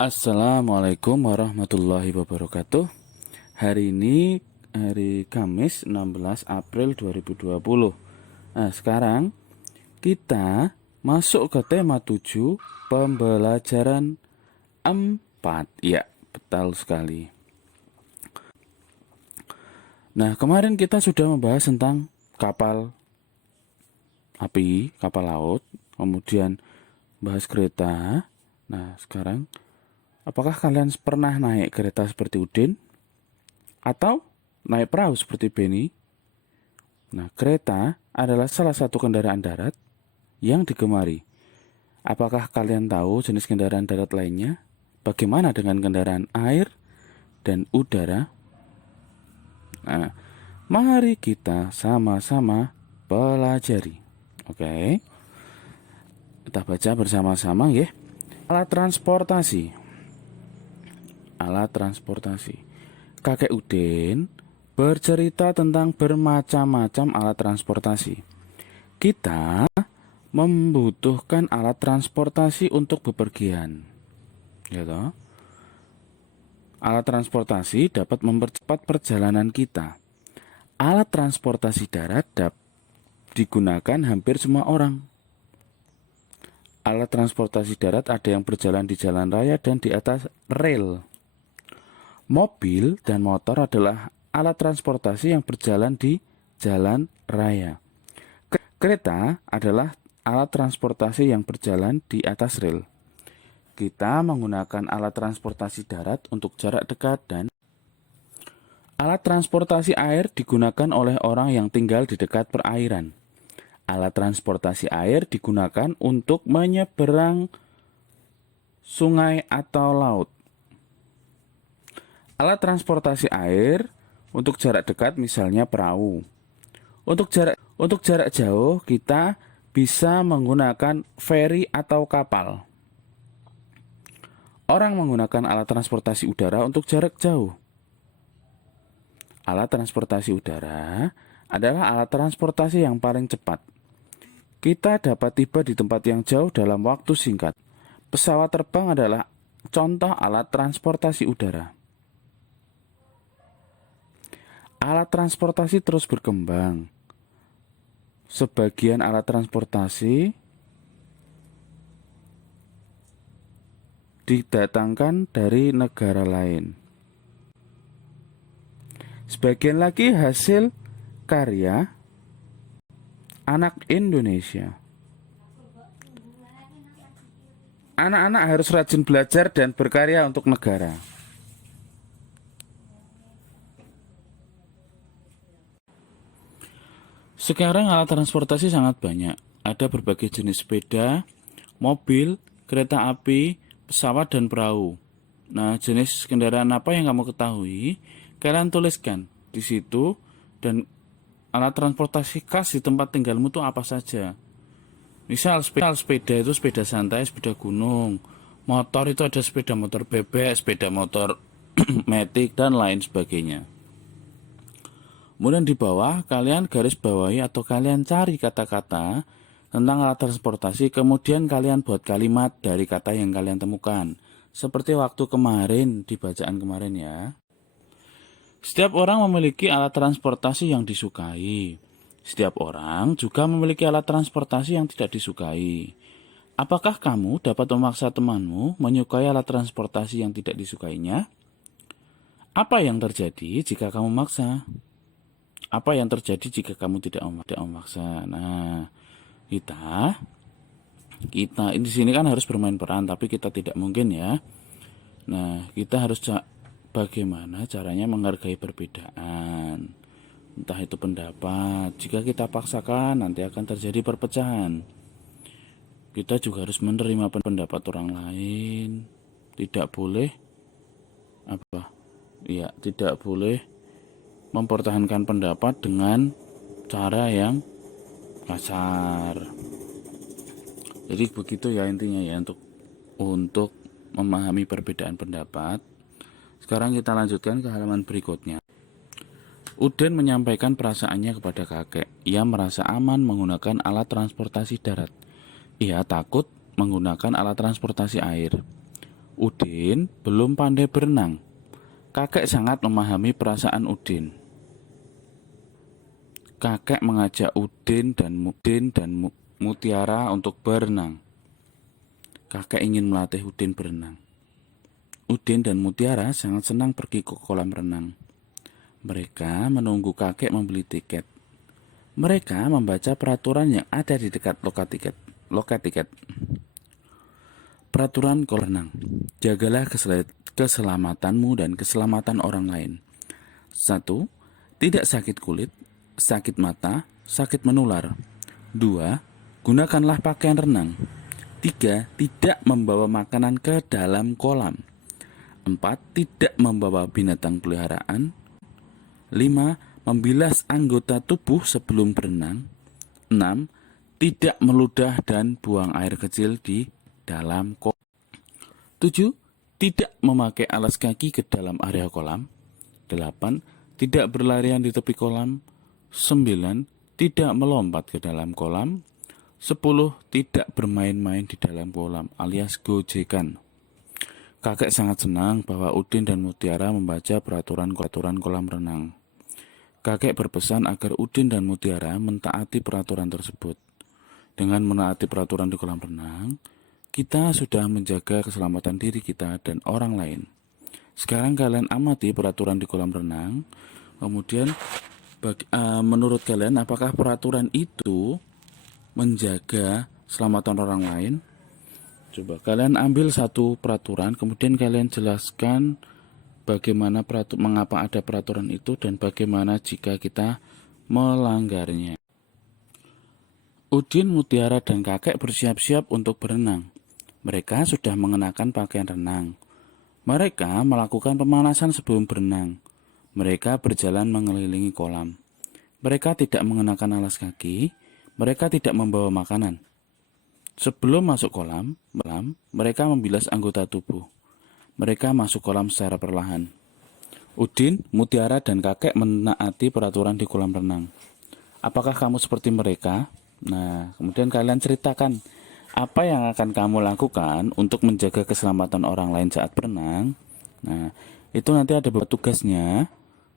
Assalamualaikum warahmatullahi wabarakatuh. Hari ini hari Kamis 16 April 2020. Nah, sekarang kita masuk ke tema 7, pembelajaran 4. Ya, betul sekali. Nah, kemarin kita sudah membahas tentang kapal api, kapal laut, kemudian bahas kereta. Nah, sekarang apakah kalian pernah naik kereta seperti Udin? Atau naik perahu seperti Beni? Nah, kereta adalah salah satu kendaraan darat yang digemari. Apakah kalian tahu jenis kendaraan darat lainnya? Bagaimana dengan kendaraan air dan udara? Nah, mari kita sama-sama pelajari. Oke. Kita baca bersama-sama ya. Alat transportasi. Alat transportasi. Kakek Udin bercerita tentang bermacam-macam alat transportasi. Kita membutuhkan alat transportasi untuk bepergian. Ya toh? Alat transportasi dapat mempercepat perjalanan kita. Alat transportasi darat dapat digunakan hampir semua orang. Alat transportasi darat ada yang berjalan di jalan raya dan di atas rel. Mobil dan motor adalah alat transportasi yang berjalan di jalan raya. Kereta adalah alat transportasi yang berjalan di atas rel. Kita menggunakan alat transportasi darat untuk jarak dekat dan alat transportasi air digunakan oleh orang yang tinggal di dekat perairan. Alat transportasi air digunakan untuk menyeberang sungai atau laut. Alat transportasi air untuk jarak dekat misalnya perahu. Untuk jarak jauh kita bisa menggunakan feri atau kapal. Orang menggunakan alat transportasi udara untuk jarak jauh. Alat transportasi udara adalah alat transportasi yang paling cepat. Kita dapat tiba di tempat yang jauh dalam waktu singkat. Pesawat terbang adalah contoh alat transportasi udara. Alat transportasi terus berkembang. Sebagian alat transportasi didatangkan dari negara lain. Sebagian lagi hasil karya anak Indonesia. Anak-anak harus rajin belajar dan berkarya untuk negara. Sekarang alat transportasi sangat banyak. Ada berbagai jenis sepeda, mobil, kereta api, pesawat, dan perahu. Nah, jenis kendaraan apa yang kamu ketahui, kalian tuliskan di situ. Dan alat transportasi khas di tempat tinggalmu itu apa saja. Misal sepeda itu sepeda santai, sepeda gunung. Motor itu ada sepeda motor bebek, sepeda motor matic, dan lain sebagainya. Kemudian di bawah kalian garis bawahi atau kalian cari kata-kata tentang alat transportasi, kemudian kalian buat kalimat dari kata yang kalian temukan. Seperti waktu kemarin di bacaan kemarin ya. Setiap orang memiliki alat transportasi yang disukai. Setiap orang juga memiliki alat transportasi yang tidak disukai. Apakah kamu dapat memaksa temanmu menyukai alat transportasi yang tidak disukainya? Apa yang terjadi jika kamu memaksa? Apa yang terjadi jika kamu tidak memaksa? Nah, kita di sini kan harus bermain peran, tapi kita tidak mungkin ya. Nah, kita harus bagaimana caranya menghargai perbedaan. Entah itu pendapat. Jika kita paksakan, nanti akan terjadi perpecahan. Kita juga harus menerima pendapat orang lain. Tidak boleh tidak boleh mempertahankan pendapat dengan cara yang kasar. Jadi begitu ya intinya ya untuk memahami perbedaan pendapat. Sekarang kita lanjutkan ke halaman berikutnya. Udin menyampaikan perasaannya kepada kakek. Ia merasa aman menggunakan alat transportasi darat. Ia takut menggunakan alat transportasi air. Udin belum pandai berenang. Kakek sangat memahami perasaan Udin. Kakek mengajak Udin dan Mutiara untuk berenang. Kakek ingin melatih Udin berenang. Udin dan Mutiara sangat senang pergi ke kolam renang. Mereka menunggu kakek membeli tiket. Mereka membaca peraturan yang ada di dekat loket tiket. Peraturan kolam renang. Jagalah keselamatanmu dan keselamatan orang lain. 1. Tidak sakit kulit, sakit mata, sakit menular. 2. Gunakanlah pakaian renang. 3. Tidak membawa makanan ke dalam kolam. 4. Tidak membawa binatang peliharaan. 5. Membilas anggota tubuh sebelum berenang. 6. Tidak meludah dan buang air kecil di dalam kolam. 7. Tidak memakai alas kaki ke dalam area kolam. 8. Tidak berlarian di tepi kolam. 9. Tidak melompat ke dalam kolam. 10. Tidak bermain-main di dalam kolam alias gojekan. Kakek sangat senang bahwa Udin dan Mutiara membaca peraturan kolam renang. Kakek berpesan agar Udin dan Mutiara mentaati peraturan tersebut. Dengan menaati peraturan di kolam renang, kita sudah menjaga keselamatan diri kita dan orang lain. Sekarang kalian amati peraturan di kolam renang. Kemudian menurut kalian apakah peraturan itu menjaga keselamatan orang lain? Coba kalian ambil satu peraturan, kemudian kalian jelaskan bagaimana mengapa ada peraturan itu dan bagaimana jika kita melanggarnya. Udin, Mutiara, dan kakek bersiap-siap untuk berenang. Mereka sudah mengenakan pakaian renang. Mereka melakukan pemanasan sebelum berenang. Mereka berjalan mengelilingi kolam. Mereka tidak mengenakan alas kaki. Mereka tidak membawa makanan. Sebelum masuk kolam, mereka membilas anggota tubuh. Mereka masuk kolam secara perlahan. Udin, Mutiara, dan kakek menaati peraturan di kolam renang. Apakah kamu seperti mereka? Nah, kemudian kalian ceritakan apa yang akan kamu lakukan untuk menjaga keselamatan orang lain saat berenang. Nah, itu nanti ada beberapa tugasnya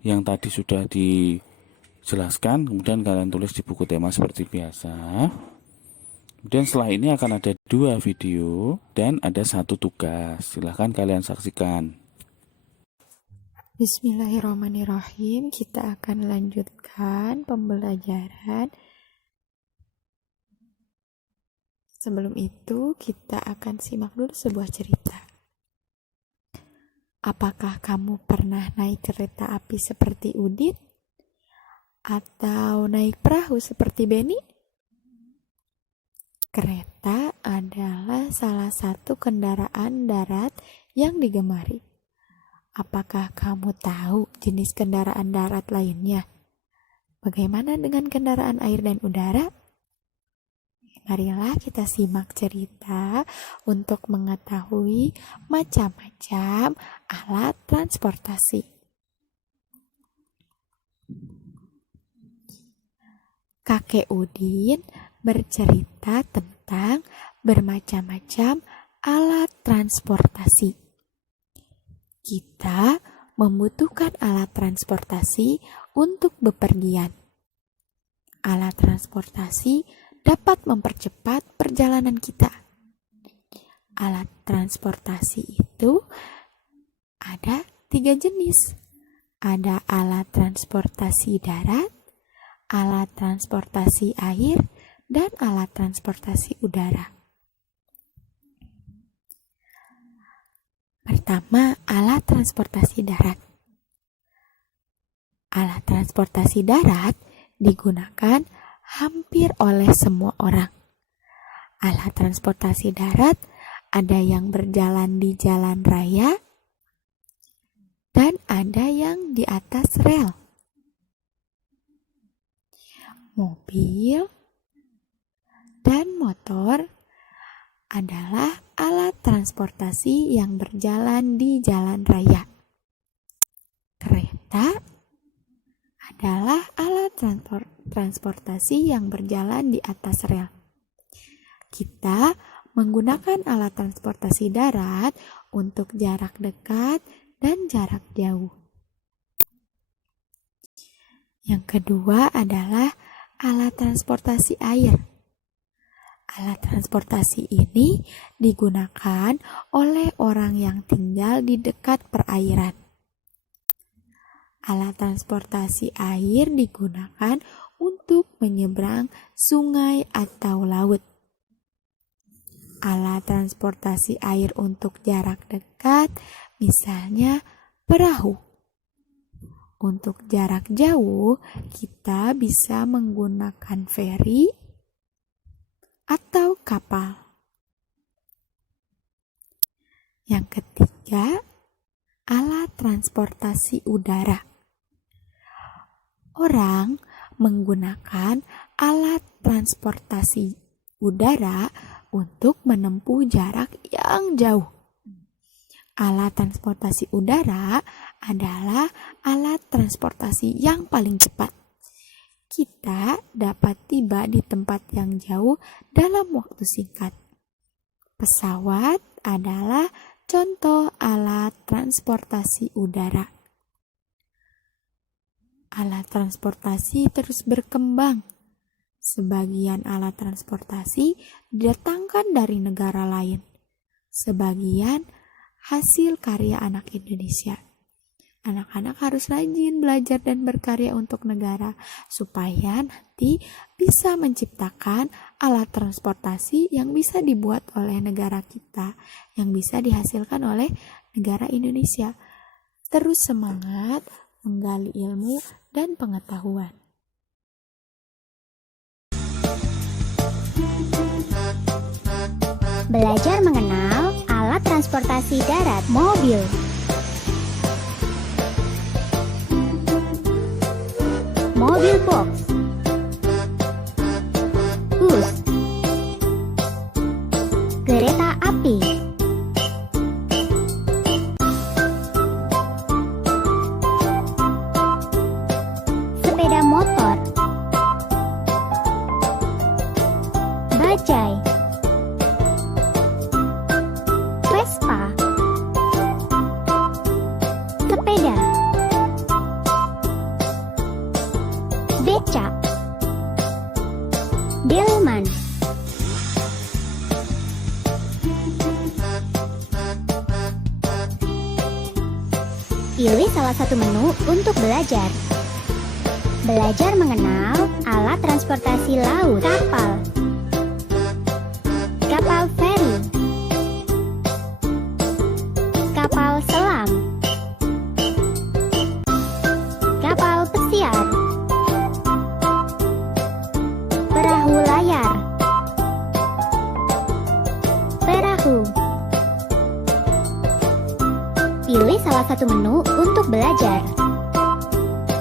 yang tadi sudah dijelaskan. Kemudian kalian tulis di buku tema seperti biasa. Kemudian setelah ini akan ada 2 video dan ada 1 tugas. Silahkan kalian saksikan. Bismillahirrahmanirrahim. Kita akan lanjutkan pembelajaran. Sebelum itu, kita akan simak dulu sebuah cerita. Apakah kamu pernah naik kereta api seperti Udin? Atau naik perahu seperti Beni? Kereta adalah salah satu kendaraan darat yang digemari. Apakah kamu tahu jenis kendaraan darat lainnya? Bagaimana dengan kendaraan air dan udara? Marilah kita simak cerita untuk mengetahui macam-macam alat transportasi. Kakek Udin bercerita tentang bermacam-macam alat transportasi. Kita membutuhkan alat transportasi untuk bepergian. Alat transportasi dapat mempercepat perjalanan kita. Alat transportasi itu ada 3 jenis. Ada alat transportasi darat, alat transportasi air, dan alat transportasi udara. Pertama, alat transportasi darat. Alat transportasi darat digunakan hampir oleh semua orang. Alat transportasi darat ada yang berjalan di jalan raya dan ada yang di atas rel. Mobil dan motor adalah alat transportasi yang berjalan di jalan raya. Kereta adalah alat transportasi yang berjalan di atas rel. Kita menggunakan alat transportasi darat untuk jarak dekat dan jarak jauh. Yang kedua adalah alat transportasi air. Alat transportasi ini digunakan oleh orang yang tinggal di dekat perairan. Alat transportasi air digunakan untuk menyeberang sungai atau laut. Alat transportasi air untuk jarak dekat, misalnya perahu. Untuk jarak jauh, kita bisa menggunakan feri atau kapal. Yang ketiga, alat transportasi udara. Orang menggunakan alat transportasi udara untuk menempuh jarak yang jauh. Alat transportasi udara adalah alat transportasi yang paling cepat. Kita dapat tiba di tempat yang jauh dalam waktu singkat. Pesawat adalah contoh alat transportasi udara. Alat transportasi terus berkembang. Sebagian alat transportasi didatangkan dari negara lain. Sebagian hasil karya anak Indonesia. Anak-anak harus rajin belajar dan berkarya untuk negara supaya nanti bisa menciptakan alat transportasi yang bisa dibuat oleh negara kita, yang bisa dihasilkan oleh negara Indonesia. Terus semangat menggali ilmu dan pengetahuan. Belajar mengenal alat transportasi darat, mobil. Mobil box, bus, kereta api, sepeda motor, bajai, Vespa, sepeda, becak, delman, pilih salah satu menu untuk belajar. Belajar mengenal alat transportasi laut, kapal, kapal feri, kapal selam, kapal pesiar, perahu layar, perahu. Pilih salah satu menu untuk belajar.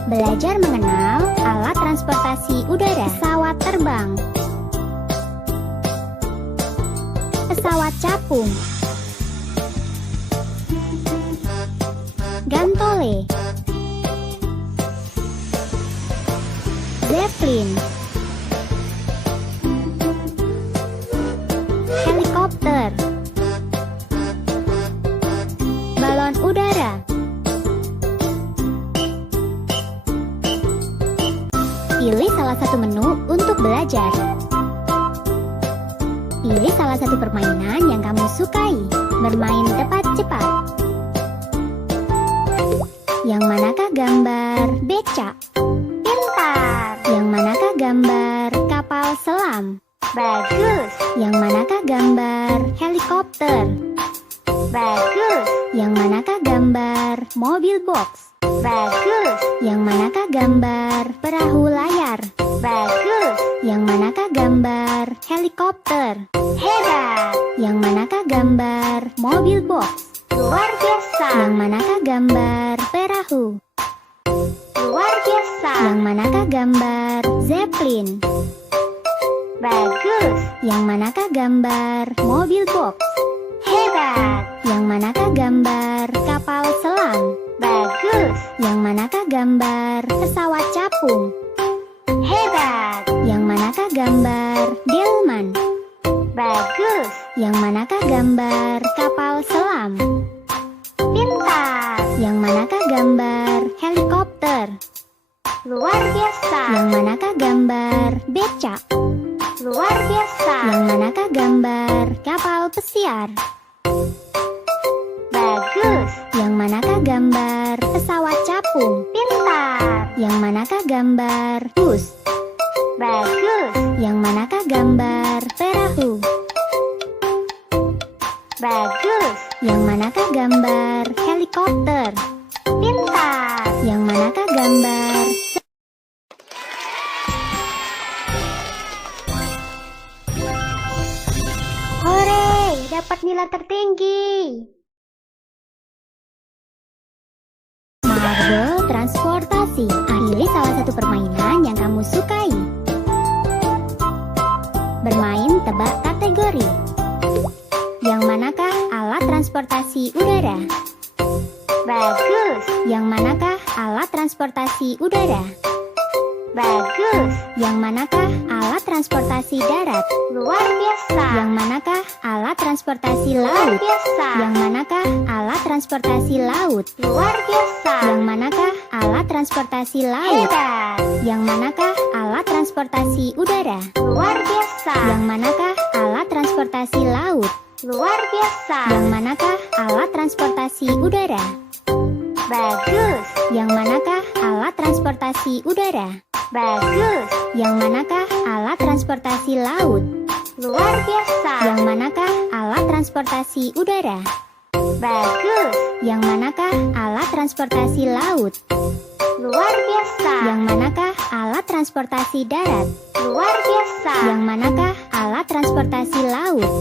Belajar mengenal alat transportasi udara, pesawat terbang, pesawat capung, gantole, zeppelin, helikopter, balon udara. Pilih salah satu menu untuk belajar. Pilih salah satu permainan yang kamu sukai. Bermain cepat-cepat. Yang manakah gambar becak? Pintar. Yang manakah gambar kapal selam? Bagus. Yang manakah gambar helikopter? Bagus. Yang manakah gambar mobil box? Bagus. Yang manakah gambar perahu layar? Bagus. Yang manakah gambar helikopter? Hebat. Yang manakah gambar mobil box? Luar biasa. Yang manakah gambar perahu? Luar biasa. Yang manakah gambar zeppelin? Bagus. Yang manakah gambar mobil box? Hebat. Yang manakah gambar kapal selam? Bagus. Yang manakah gambar pesawat capung? Hebat. Yang manakah gambar delman? Bagus. Yang manakah gambar kapal selam? gambar helikopter? Luar biasa. Yang manakah gambar becak? Luar biasa. Yang manakah gambar kapal pesiar? Bagus. Yang manakah gambar pesawat capung? Pintar. Yang manakah gambar bus? Bagus. Yang manakah gambar perahu? Bagus. Yang manakah gambar helikopter? Pintar. Yang manakah gambar? Hore, dapat nilai tertinggi. Marble transportasi. Pilih salah satu permainan yang kamu sukai. Bermain tebak kategori. Yang manakah alat transportasi udara? Bagus. Yang manakah alat transportasi udara? Bagus. Yang manakah alat transportasi darat? Luar biasa. Yang manakah alat transportasi laut? Luar biasa. Yang manakah alat transportasi laut? Luar biasa. Yang manakah alat transportasi laut? Hebat. Yang manakah alat transportasi udara? Luar biasa. Yang manakah alat transportasi laut? Luar biasa. Yang manakah alat transportasi udara? Bagus. Yang manakah alat transportasi udara? Bagus. Yang manakah alat transportasi laut? Luar biasa. Yang manakah alat transportasi udara? Bagus. Yang manakah alat transportasi laut? Luar biasa. Yang manakah alat transportasi darat? Luar biasa. Yang manakah alat transportasi laut?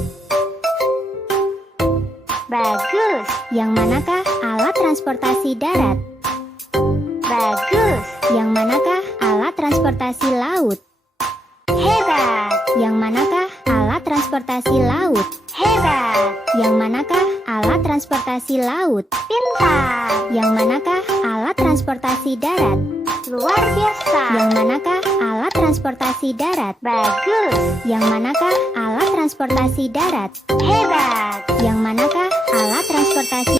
Bagus. Yang manakah alat transportasi darat? Bagus. Yang manakah alat transportasi laut? Hebat. Yang manakah alat transportasi laut? Hebat. Yang manakah alat transportasi laut? Pintar. Yang manakah alat transportasi darat? Luar biasa. Yang manakah alat transportasi darat? Bagus. Yang manakah alat transportasi darat? Hebat. Yang manakah alat transportasi?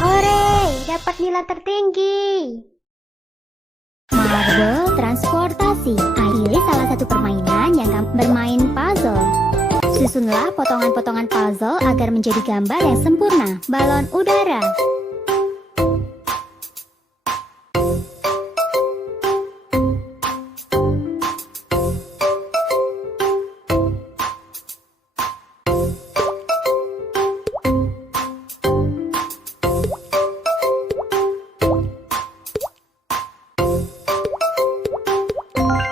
Hore, dapat nilai tertinggi. Marble transportasi. Pilih salah satu permainan yang kamu bermain puzzle. Susunlah potongan-potongan puzzle agar menjadi gambar yang sempurna. Balon udara.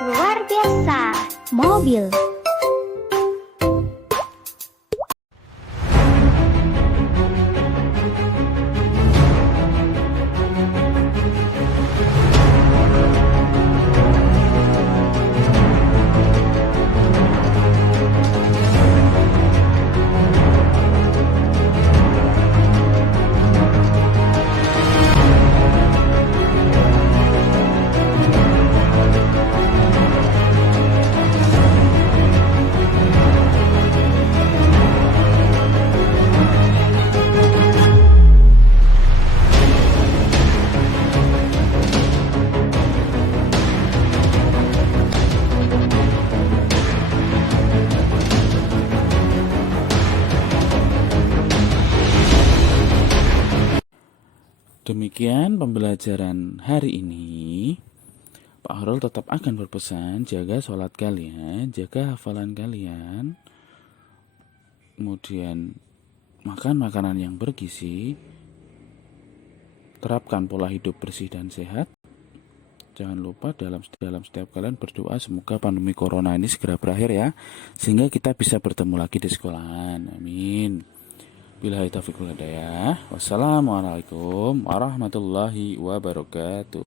Luar biasa. Mobil. Demikian pembelajaran hari ini. Pak Horul tetap akan berpesan, jaga sholat kalian, jaga hafalan kalian, kemudian makan makanan yang bergizi, terapkan pola hidup bersih dan sehat. Jangan lupa dalam setiap kalian berdoa semoga pandemi corona ini segera berakhir ya, sehingga kita bisa bertemu lagi di sekolahan. Amin. Billahi taufiq wal hidayah. Wassalamualaikum warahmatullahi wabarakatuh.